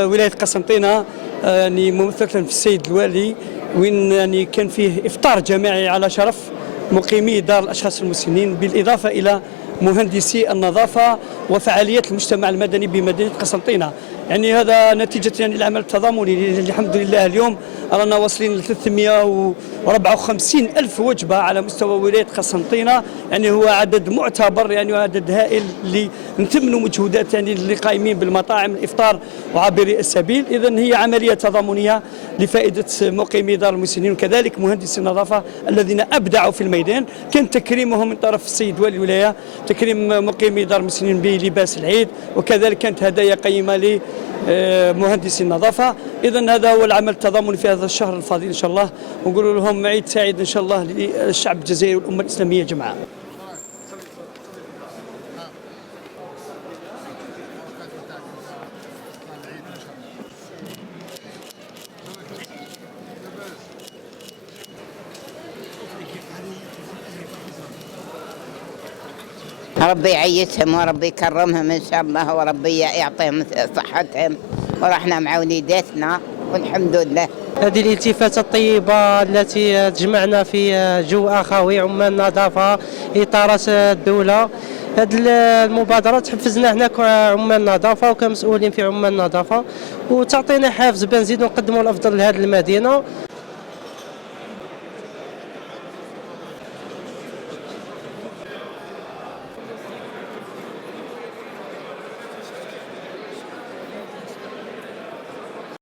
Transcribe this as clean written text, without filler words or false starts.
ولاية قسنطينة يعني ممثلة في السيد الوالي، وين يعني كان فيه إفطار جماعي على شرف مقيمي دار الأشخاص المسنين، بالإضافة إلى مهندسي النظافة وفعاليات المجتمع المدني بمدينة قسنطينة. يعني هذا نتيجة يعني العمل التضامني. الحمد لله اليوم رانا واصلين ل 354 ألف وجبة على مستوى ولاية قسنطينة، يعني هو عدد معتبر، يعني عدد هائل اللي نتمنوا مجهودات يعني اللي قائمين بالمطاعم الإفطار وعابري السبيل. إذن هي عملية تضامنية لفائدة مقيمي دار المسنين وكذلك مهندسي النظافة الذين أبدعوا في الميدان. كان تكريمهم من طرف السيد والي الولاية، تكريم مقيمي دار المسنين بلباس العيد، وكذلك كانت هدايا قيمة لمهندسي النظافة. إذن هذا هو العمل التضامني في هذا الشهر الفضيل إن شاء الله، ونقول لهم عيد سعيد إن شاء الله للشعب الجزائري والأمة الإسلامية جمعاء. ربي يعيشهم وربي يكرمهم إن شاء الله، وربي يعطيهم صحتهم، ورحنا مع وليداتنا والحمد لله. هذه الالتفاتة الطيبة التي تجمعنا في جو أخوي عمال النظافة إطارات الدولة، هذه المبادرة تحفزنا احنا كعمال نظافة وكمسؤولين في عمال النظافة، وتعطينا حافز بنزيد ونقدموا الأفضل لهذه المدينة.